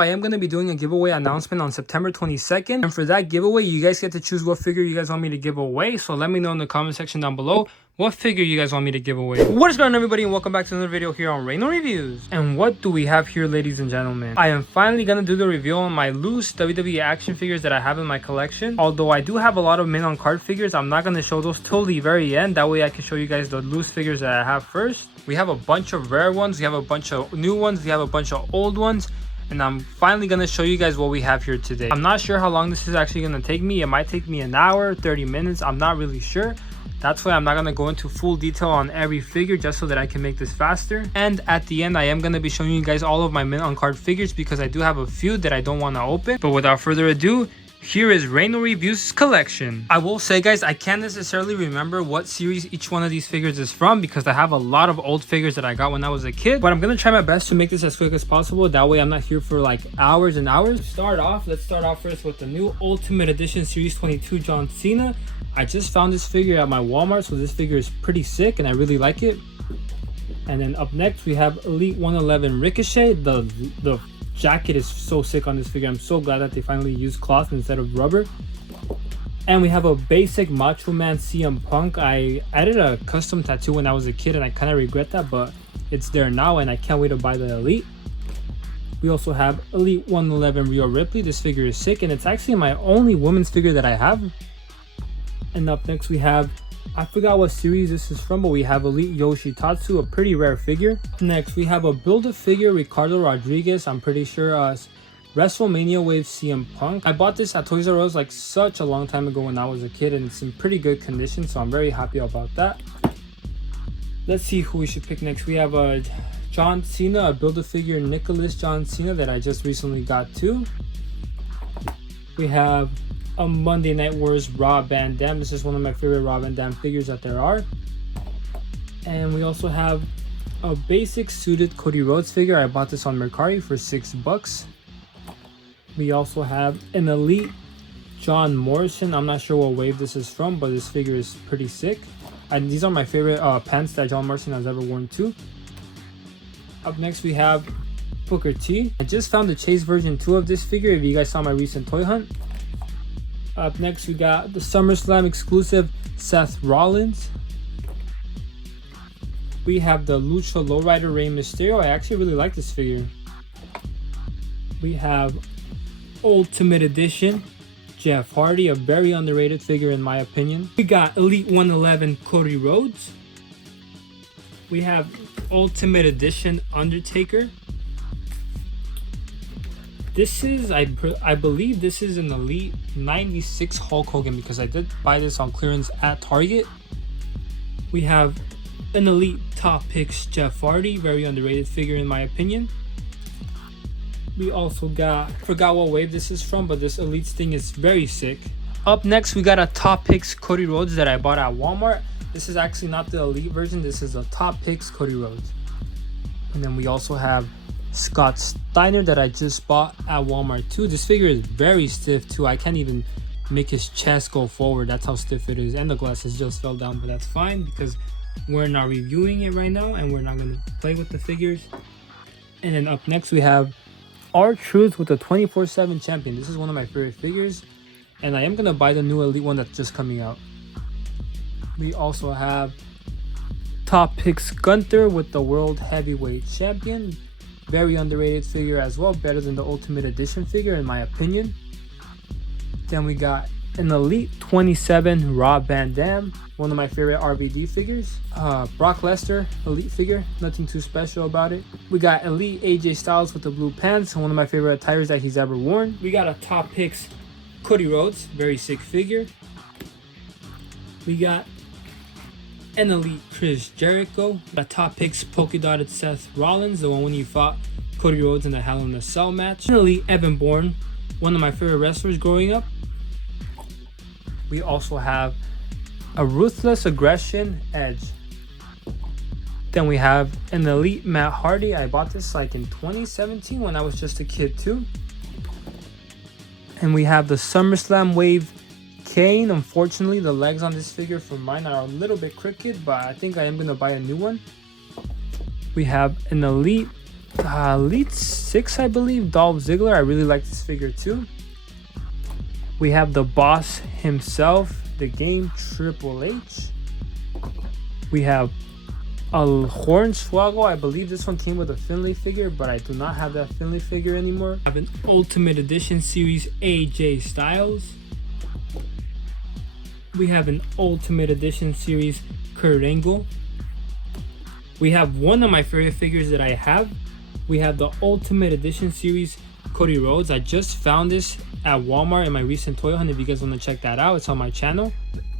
I am going to be doing a giveaway announcement on September 22nd. And for that giveaway, you guys get to choose what figure you guys want me to give away. So let me know in the comment section down below what figure you guys want me to give away. What is going on, everybody, and welcome back to another video here on Reno Reviews. And what do we have here, ladies and gentlemen? I am finally going to do the review on my loose WWE action figures that I have in my collection. Although I do have a lot of mint on card figures, I'm not going to show those till the very end. That way I can show you guys the loose figures that I have first. We have a bunch of rare ones, we have a bunch of new ones, we have a bunch of old ones. And I'm finally going to show you guys what we have here today. I'm not sure how long this is actually going to take me. It might take me an hour, 30 minutes. I'm not really sure. That's why I'm not going to go into full detail on every figure just so that I can make this faster. And at the end, I am going to be showing you guys all of my mint on card figures because I do have a few that I don't want to open. But without further ado, here is Reno Reviews collection. I will say, guys, I can't necessarily remember what series each one of these figures is from because I have a lot of old figures that I got when I was a kid. But I'm going to try my best to make this as quick as possible. That way I'm not here for like hours and hours. Let's start off first with the new Ultimate Edition Series 22 John Cena. I just found this figure at my Walmart, so this figure is pretty sick and I really like it. And then up next we have Elite 111 Ricochet. The jacket is so sick on this figure. I'm so glad that they finally used cloth instead of rubber. And we have a basic Macho Man CM Punk. I added a custom tattoo when I was a kid and I kind of regret that, but it's there now and I can't wait to buy the Elite. We also have Elite 111 Rhea Ripley. This figure is sick and it's actually my only women's figure that I have. And up next we have, I forgot what series this is from, but we have Elite Yoshitatsu, a pretty rare figure. Next we have a Build-A-Figure Ricardo Rodriguez. I'm pretty sure WrestleMania Wave CM Punk. I bought this at Toys R Us like such a long time ago when I was a kid and it's in pretty good condition, so I'm very happy about that. Let's see who we should pick next. We have a John Cena, a Build-A-Figure Nicholas John Cena that I just recently got too. We have a Monday Night Wars Rob Van Dam. This is one of my favorite Rob Van Dam figures that there are. And we also have a basic suited Cody Rhodes figure. I bought this on Mercari for $6. We also have an Elite John Morrison. I'm not sure what wave this is from, but this figure is pretty sick. And these are my favorite pants that John Morrison has ever worn too. Up next we have Booker T. I just found the Chase version 2 of this figure if you guys saw my recent toy hunt. Up next we got the SummerSlam exclusive Seth Rollins. We have the Lucha Lowrider Rey Mysterio. I actually really like this figure. We have Ultimate Edition Jeff Hardy, a very underrated figure in my opinion. We got Elite 111 Cody Rhodes. We have Ultimate Edition Undertaker. This is, I believe this is an Elite 96 Hulk Hogan because I did buy this on clearance at Target. We have an Elite Top Picks Jeff Hardy, very underrated figure in my opinion. We also got, forgot what wave this is from, but this Elite thing is very sick. Up next we got a Top Picks Cody Rhodes that I bought at Walmart. This is actually not the Elite version, this is a Top Picks Cody Rhodes. And then we also have Scott Steiner that I just bought at Walmart too. This figure is very stiff too. I can't even make his chest go forward. That's how stiff it is. And the glasses just fell down, but that's fine because we're not reviewing it right now and we're not going to play with the figures. And then up next we have R-Truth with the 24/7 champion. This is one of my favorite figures and I am going to buy the new Elite one that's just coming out. We also have Top Picks Gunther with the World Heavyweight Champion. Very underrated figure as well, better than the Ultimate Edition figure in my opinion. Then we got an Elite 27 Rob Van Dam, one of my favorite RVD figures. Brock Lesnar Elite figure, nothing too special about it. We got Elite AJ Styles with the blue pants, one of my favorite attires that he's ever worn. We got a Top Picks Cody Rhodes, very sick figure. We got an Elite Chris Jericho, a Top Picks polka dotted Seth Rollins, the one when he fought Cody Rhodes in the Hell in a Cell match. An Elite Evan Bourne, one of my favorite wrestlers growing up. We also have a Ruthless Aggression Edge. Then we have an Elite Matt Hardy. I bought this like in 2017 when I was just a kid too. And we have the SummerSlam Wave Kane. Unfortunately, the legs on this figure for mine are a little bit crooked, but I think I am going to buy a new one. We have an Elite Elite 6, I believe, Dolph Ziggler. I really like this figure too. We have the boss himself, the Game, Triple H. We have a Hornswoggle. I believe this one came with a Finlay figure, but I do not have that Finlay figure anymore. I have an Ultimate Edition Series AJ Styles. We have an Ultimate Edition Series Kurt Angle. We have one of my favorite figures that I have. We have the Ultimate Edition Series Cody Rhodes. I just found this at Walmart in my recent toy hunt. If you guys want to check that out, it's on my channel.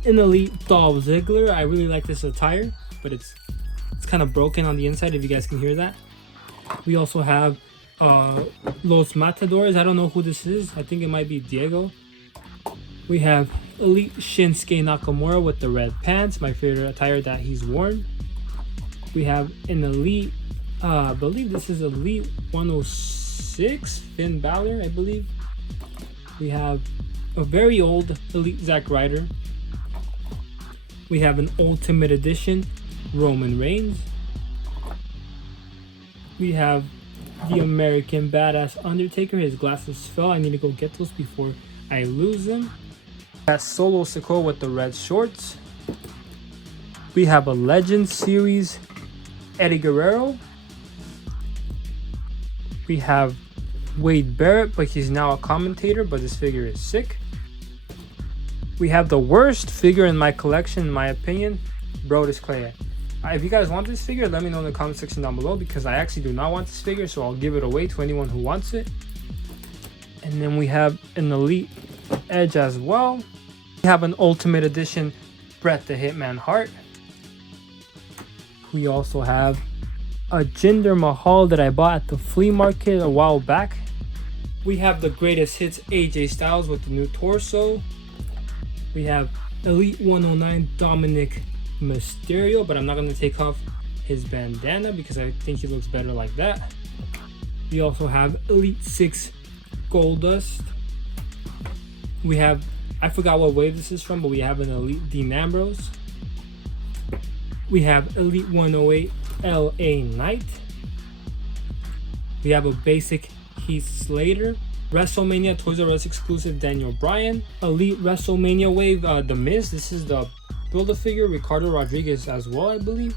An Elite Dolph Ziggler. I really like this attire, but it's kind of broken on the inside, if you guys can hear that. We also have Los Matadores. I don't know who this is. I think it might be Diego. We have Elite Shinsuke Nakamura with the red pants, my favorite attire that he's worn. We have an Elite, I believe this is Elite 106, Finn Balor, I believe. We have a very old Elite Zack Ryder. We have an Ultimate Edition Roman Reigns. We have the American Badass Undertaker. His glasses fell. I need to go get those before I lose them. That Solo Sikoa with the red shorts. We have a Legend Series Eddie Guerrero. We have Wade Barrett, but he's now a commentator, but this figure is sick. We have the worst figure in my collection, in my opinion, Brodus Clay. If you guys want this figure, let me know in the comment section down below, because I actually do not want this figure, so I'll give it away to anyone who wants it. And then we have an Elite Edge as well. We have an Ultimate Edition Bret the Hitman Hart. We also have a Jinder Mahal that I bought at the flea market a while back. We have the Greatest Hits AJ Styles with the new torso. We have Elite 109 Dominic Mysterio, but I'm not going to take off his bandana because I think he looks better like that. We also have Elite 6 Goldust. We have, I forgot what wave this is from, but we have an Elite Dean Ambrose. We have Elite 108 LA Knight. We have a basic Heath Slater. WrestleMania Toys R Us exclusive Daniel Bryan. Elite WrestleMania wave The Miz. This is the Build-A-Figure Ricardo Rodriguez as well, I believe.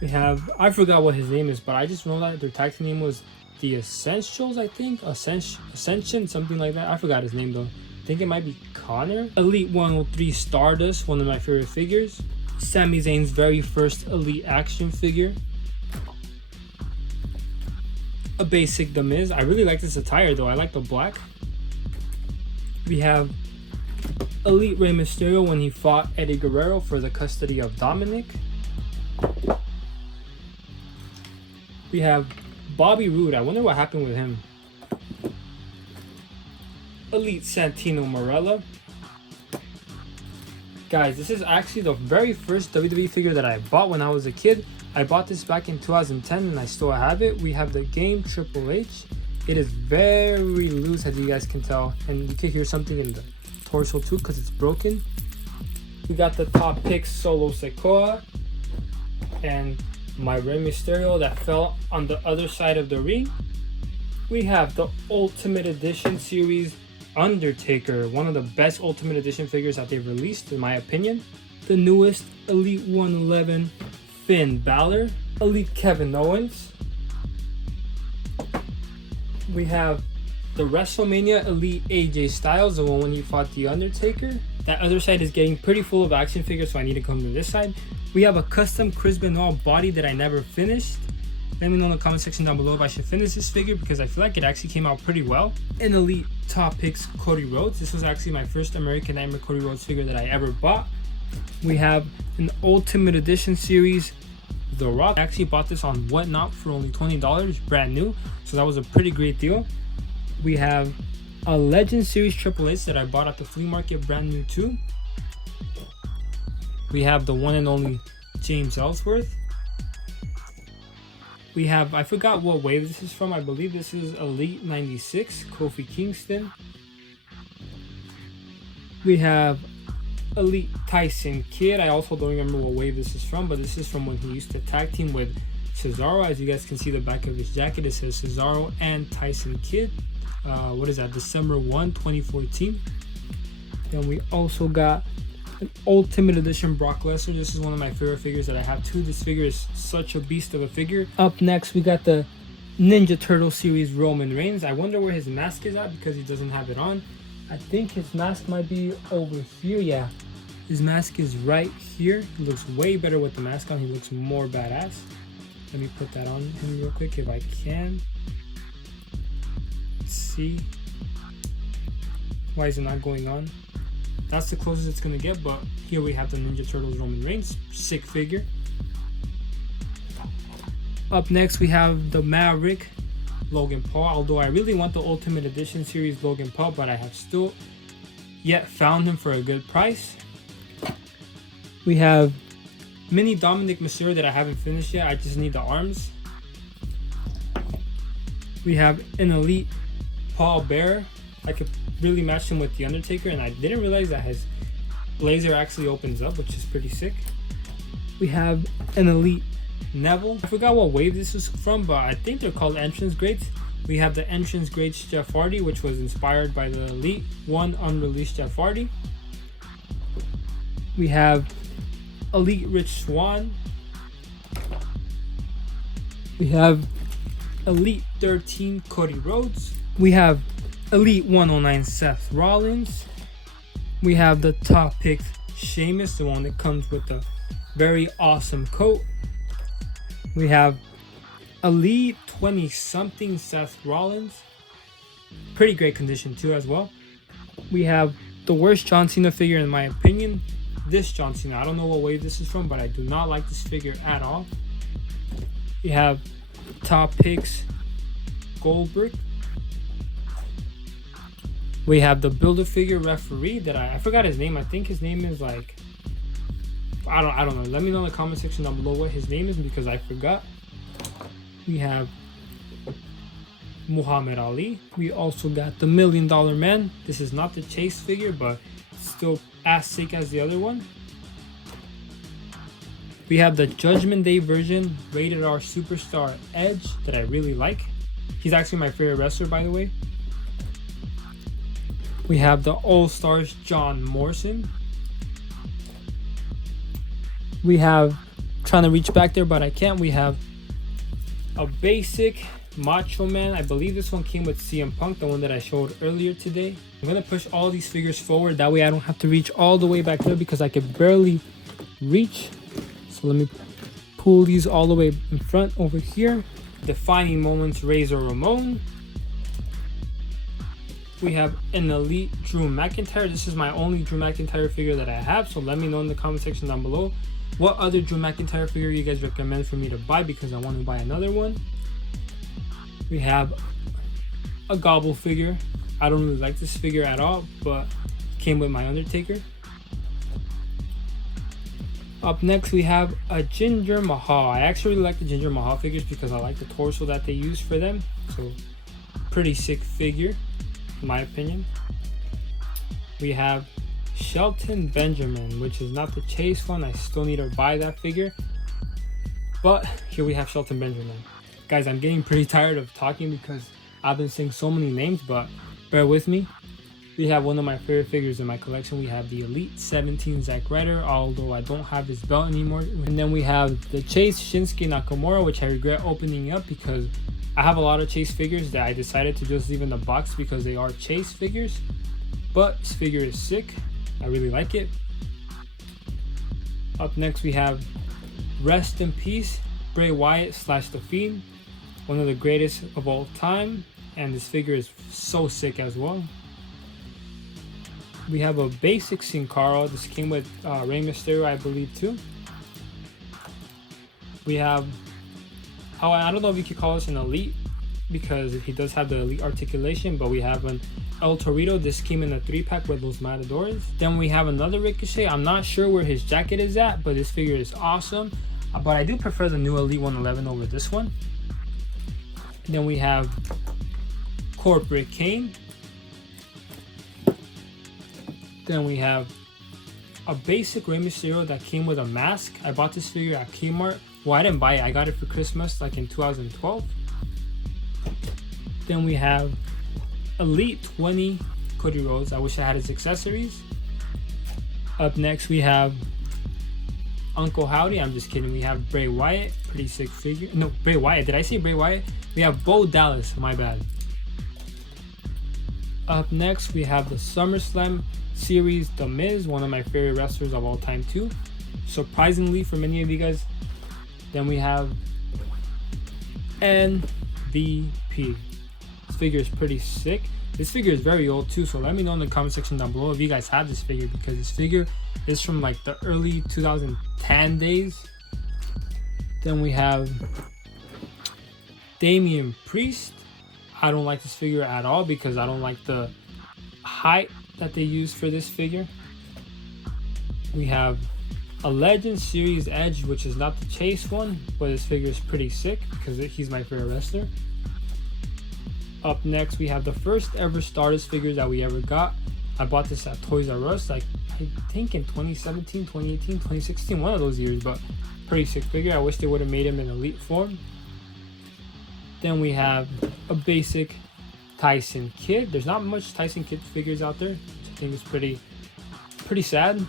We have, I forgot what his name is, but I just know that their tag team name was the Essentials, I think. Ascension, something like that. I forgot his name though. I think it might be Connor. Elite 103 Stardust, one of my favorite figures. Sami Zayn's very first Elite action figure. A basic The Miz. I really like this attire though. I like the black. We have Elite Rey Mysterio when he fought Eddie Guerrero for the custody of Dominic. We have Bobby Roode. I wonder what happened with him. Elite Santino Marella. Guys, this is actually the very first WWE figure that I bought when I was a kid. I bought this back in 2010 and I still have it. We have the Game Triple H. It is very loose, as you guys can tell, and you can hear something in the torso too because it's broken. We got the Top Picks Solo Sikoa and my Rey Mysterio that fell on the other side of the ring. We have the Ultimate Edition Series Undertaker, one of the best Ultimate Edition figures that they've released in my opinion. The newest Elite 111 Finn Balor. Elite Kevin Owens. We have the WrestleMania Elite AJ Styles, the one when he fought The Undertaker. That other side is getting pretty full of action figures, so I need to come to this side. We have a custom Chris Benoit body that I never finished. Let me know in the comment section down below if I should finish this figure because I feel like it actually came out pretty well. An Elite Top Picks Cody Rhodes. This was actually my first American Nightmare Cody Rhodes figure that I ever bought. We have an Ultimate Edition Series The Rock. I actually bought this on Whatnot for only $20, brand new, so that was a pretty great deal. We have a Legend Series Triple H that I bought at the flea market, brand new too. We have the one and only James Ellsworth. We have, I forgot what wave this is from. I believe this is Elite 96, Kofi Kingston. We have Elite Tyson Kidd. I also don't remember what wave this is from, but this is from when he used to tag team with Cesaro. As you guys can see the back of his jacket, it says Cesaro and Tyson Kidd. What is that? December 1, 2014. Then we also got an Ultimate Edition Brock Lesnar. This is one of my favorite figures that I have too. This figure is such a beast of a figure. Up next, we got the Ninja Turtle series Roman Reigns. I wonder where his mask is at because he doesn't have it on. I think his mask might be over here. Yeah, his mask is right here. He looks way better with the mask on. He looks more badass. Let me put that on him real quick if I can. Let's see. Why is it not going on? That's the closest it's gonna get, but here we have the Ninja Turtles Roman Reigns. Sick figure. Up next, we have the Maverick Logan Paul. Although I really want the Ultimate Edition series Logan Paul, but I have still yet found him for a good price. We have Mini Dominic Mysterio that I haven't finished yet. I just need the arms. We have an Elite Paul Bearer. I could really match him with The Undertaker, and I didn't realize that his blazer actually opens up, which is pretty sick. We have an Elite Neville. I forgot what wave this is from, but I think they're called entrance grades. We have the entrance grades Jeff Hardy, which was inspired by the Elite One unreleased Jeff Hardy. We have Elite Rich Swann. We have Elite 13 Cody Rhodes. We have Elite 109 Seth Rollins. We have the top pick Sheamus, the one that comes with the very awesome coat. We have Elite 20 something Seth Rollins. Pretty great condition too as well. We have the worst John Cena figure in my opinion. This John Cena. I don't know what wave this is from, but I do not like this figure at all. We have top picks Goldberg. We have the Build-A-Figure referee that I forgot his name. I think his name is like, I don't know. Let me know in the comment section down below what his name is because I forgot. We have Muhammad Ali. We also got the $1 Million Man. This is not the Chase figure, but still as sick as the other one. We have the Judgment Day version Rated R Superstar Edge that I really like. He's actually my favorite wrestler, by the way. We have the All Stars John Morrison. We have, trying to reach back there, but I can't. We have a basic Macho Man. I believe this one came with CM Punk, the one that I showed earlier today. I'm going to push all these figures forward. That way I don't have to reach all the way back there because I could barely reach. So let me pull these all the way in front over here. Defining Moments Razor Ramon. We have an Elite Drew McIntyre. This is my only Drew McIntyre figure that I have. So let me know in the comment section down below what other Drew McIntyre figure you guys recommend for me to buy because I want to buy another one. We have a Gobble figure. I don't really like this figure at all, but came with my Undertaker. Up next, we have a Jinder Mahal. I actually really like the Jinder Mahal figures because I like the torso that they use for them. So, pretty sick figure, in my opinion. We have Shelton Benjamin, which is not the Chase one. I still need to buy that figure. But here we have Shelton Benjamin. Guys, I'm getting pretty tired of talking because I've been saying so many names, but bear with me. We have one of my favorite figures in my collection. We have the Elite 17 Zack Ryder, although I don't have his belt anymore. And then we have the Chase Shinsuke Nakamura, which I regret opening up because I have a lot of Chase figures that I decided to just leave in the box because they are Chase figures. But this figure is sick. I really like it. Up next, we have Rest in Peace Bray Wyatt / The Fiend, one of the greatest of all time, and this figure is so sick as well. We have a basic Sin Cara. This came with Rey Mysterio, I believe, too. We have, I don't know if you could call this an Elite because he does have the Elite articulation, but we have an El Torito. This came in a 3-pack with those Matadors. Then we have another Ricochet. I'm not sure where his jacket is at, but this figure is awesome. But I do prefer the new Elite 111 over this one. Then we have Corporate Kane. Then we have a basic Rey Mysterio that came with a mask. I bought this figure at Kmart Well, I didn't buy it. I got it for Christmas like in 2012. Then we have Elite 20 Cody Rhodes. I wish I had his accessories. Up next we have Uncle Howdy. I'm just kidding. We have Bray Wyatt. Pretty sick figure. No, Bray Wyatt. Did I say Bray Wyatt? We have Bo Dallas. My bad. Up next we have the SummerSlam series The Miz, one of my favorite wrestlers of all time too, surprisingly for many of you guys. Then we have MVP. This figure is pretty sick. This figure is very old too, so let me know in the comment section down below if you guys have this figure, because this figure is from like the early 2010 days. Then we have Damian Priest. I don't like this figure at all because I don't like the height that they use for this figure. We have a Legend Series Edge, which is not the Chase one, but this figure is pretty sick because he's my favorite wrestler. Up next we have the first ever Stardust figures that we ever got. I bought this at Toys R Us, like I think in 2017, 2018, 2016, one of those years, but pretty sick figure. I wish they would have made him in elite form. Then we have a basic Tyson Kidd. There's not much Tyson Kidd figures out there, which I think is pretty sad.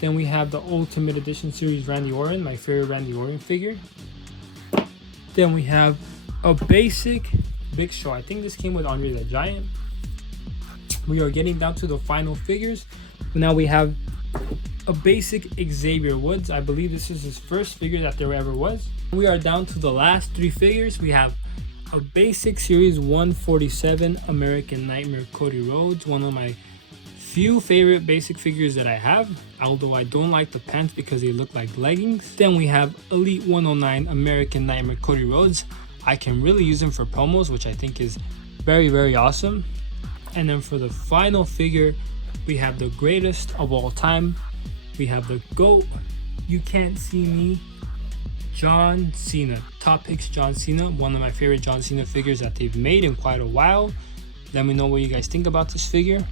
Then we have the Ultimate Edition Series Randy Orton, my favorite Randy Orton figure. Then we have a basic Big Show. I think this came with Andre the Giant. We are getting down to the final figures. Now we have a basic Xavier Woods. I believe this is his first figure that there ever was. We are down to the last three figures. We have a basic series 147 American Nightmare Cody Rhodes, one of my few favorite basic figures that I have, although I don't like the pants because they look like leggings. Then we have Elite 109 American Nightmare Cody Rhodes. I can really use them for promos, which I think is very awesome. And then for the final figure, we have the greatest of all time. We have the GOAT, You Can't See Me, John Cena. Top picks John Cena, one of my favorite John Cena figures that they've made in quite a while. Let me know what you guys think about this figure.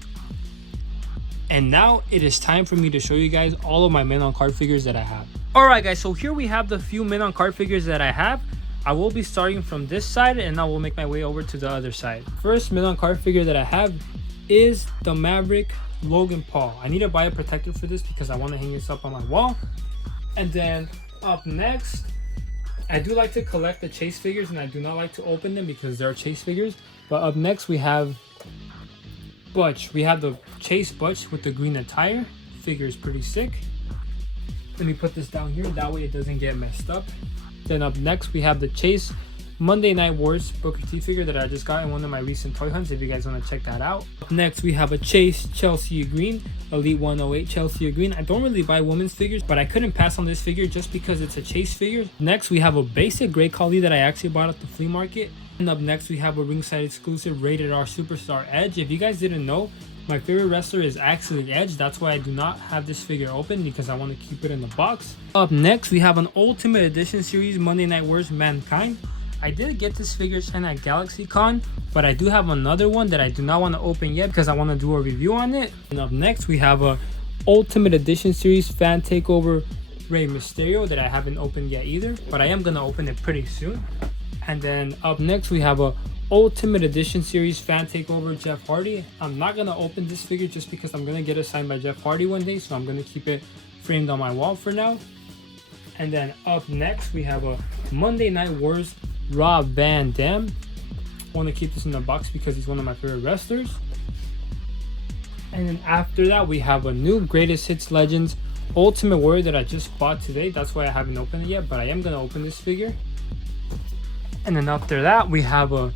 And now it is time for me to show you guys all of my men on card figures that I have. Alright guys, so here we have the few men on card figures that I have. I will be starting from this side and I will make my way over to the other side. First men on card figure that I have is the Maverick Logan Paul. I need to buy a protector for this because I want to hang this up on my wall. And then up next, I do like to collect the Chase figures and I do not like to open them because they're Chase figures. But up next we have Butch. We have the Chase Butch with the green attire. Figure is pretty sick. Let me put this down here, that way it doesn't get messed up. Then up next we have the Chase Monday Night Wars Booker T figure that I just got in one of my recent toy hunts, if you guys want to check that out. Up next we have a Chase Chelsea Green, Elite 108 Chelsea Green. I don't really buy women's figures, but I couldn't pass on this figure just because it's a Chase figure. Next we have a basic Great Khali that I actually bought at the flea market. And up next we have a ringside exclusive Rated R Superstar Edge. If you guys didn't know, my favorite wrestler is actually Edge. That's why I do not have this figure open, because I want to keep it in the box. Up next we have an Ultimate Edition Series Monday Night Wars Mankind. I did get this figure signed at GalaxyCon, but I do have another one that I do not want to open yet because I want to do a review on it. And up next we have a Ultimate Edition Series Fan Takeover Rey Mysterio that I haven't opened yet either, but I am going to open it pretty soon. And then up next we have a Ultimate Edition Series Fan Takeover Jeff Hardy. I'm not going to open this figure just because I'm going to get it signed by Jeff Hardy one day, so I'm going to keep it framed on my wall for now. And then up next we have a Monday Night Wars Rob Van Dam. I want to keep this in the box because he's one of my favorite wrestlers. And then after that we have a new Greatest Hits Legends Ultimate Warrior that I just bought today. That's why I haven't opened it yet, but I am going to open this figure. And then after that we have a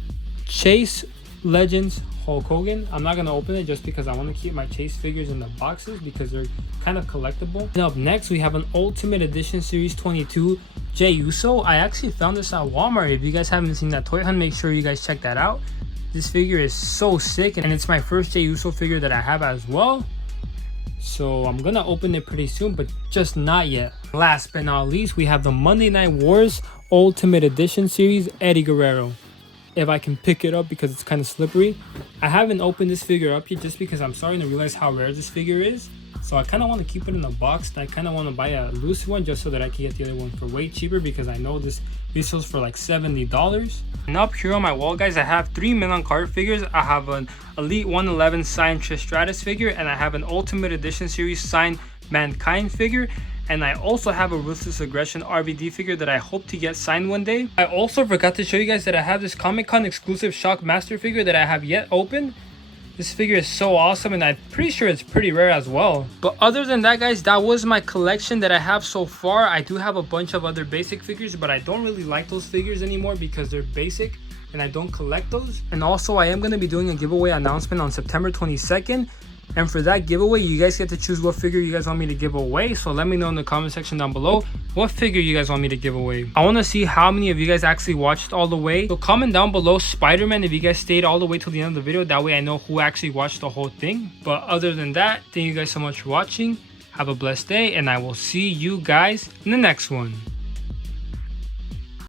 Chase Legends Hulk Hogan. I'm not going to open it just because I want to keep my Chase figures in the boxes because they're kind of collectible. And up next we have an Ultimate Edition Series 22 Jey Uso. I actually found this at Walmart. If you guys haven't seen that toy hunt, make sure you guys check that out. This figure is so sick, and it's my first Jey Uso figure that I have as well. So I'm going to open it pretty soon, but just not yet. Last but not least, we have the Monday Night Wars Ultimate Edition Series Eddie Guerrero. If I can pick it up because it's kind of slippery. I haven't opened this figure up yet just because I'm starting to realize how rare this figure is. So I kind of want to keep it in a box, and I kind of want to buy a loose one just so that I can get the other one for way cheaper, because I know this sells for like $70. And up here on my wall, guys, I have 3 Milan card figures. I have an Elite 111 signed Tristratus figure, and I have an Ultimate Edition series signed Mankind figure. And I also have a Ruthless Aggression RVD figure that I hope to get signed one day. I also forgot to show you guys that I have this Comic-Con exclusive Shockmaster figure that I have yet opened. This figure is so awesome, and I'm pretty sure it's pretty rare as well. But other than that, guys, that was my collection that I have so far. I do have a bunch of other basic figures, but I don't really like those figures anymore because they're basic and I don't collect those. And also, I am going to be doing a giveaway announcement on September 22nd. And for that giveaway, you guys get to choose what figure you guys want me to give away. So let me know in the comment section down below what figure you guys want me to give away. I want to see how many of you guys actually watched all the way. So comment down below Spider-Man if you guys stayed all the way till the end of the video. That way I know who actually watched the whole thing. But other than that, thank you guys so much for watching. Have a blessed day, and I will see you guys in the next one.